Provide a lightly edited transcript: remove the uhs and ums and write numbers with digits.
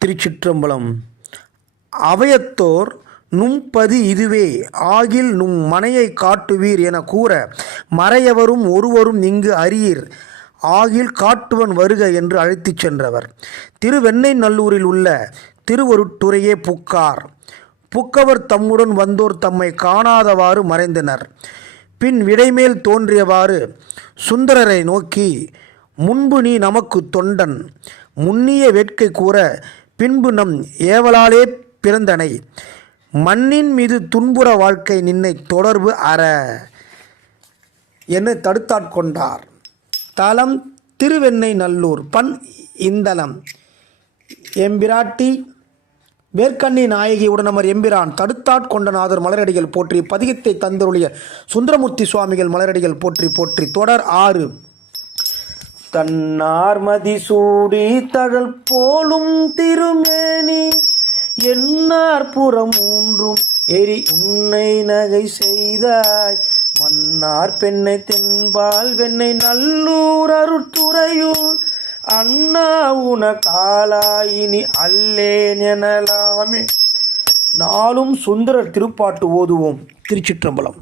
திருச்சிற்றம்பலம். அவையத்தோர் நும்பதி இதுவே ஆகில் நும் மனையை காட்டுவீர் என கூற மறையவரும் ஒருவரும் இங்கு அறியீர் ஆகில் காட்டுவன் வருக என்று அழைத்துச் சென்றவர். திருவெண்ணை நல்லூரில் உள்ள திருவருட்டுரையே புக்கார். புக்கவர் தம்முடன் வந்தோர் தம்மை காணாதவாறு மறைந்தனர். பின் விடைமேல் தோன்றியவாறு சுந்தரரை நோக்கி, முன்பு நீ நமக்கு தொண்டன், முன்னிய வேட்கை கூற பின்பு நம் ஏவலாலே பிறந்தனை, மண்ணின் மீது துன்புற வாழ்க்கை நின்னை தொடர்பு அற என தடுத்தாட்கொண்டார். தலம் திருவெண்ணை நல்லூர். பண் இந்தலம். எம்பிராட்டி வேர்க்கண்ணி நாயகி உடனமர் எம்பிரான் தடுத்தாட்கொண்டநாதர் மலரடிகள் போற்றி. பதிகத்தை தந்தருளிய சுந்தரமூர்த்தி சுவாமிகள் மலரடிகள் போற்றி போற்றி. தொடர் 6. தன்னார்மதி சூடி தழல் போலும் திருமேனி என்னார் புறம் மூன்றும் எரி உன்னை நகை செய்தாய், மன்னார் பெண்ணை தென்பால் வெண்ணை நல்லூர் அருட்துறையூர் அண்ணா உன காலாயினி அல்லேன் எனலாமே. நாளும் சுந்தரர் திருப்பாட்டு ஓதுவோம். திருச்சிற்றம்பலம்.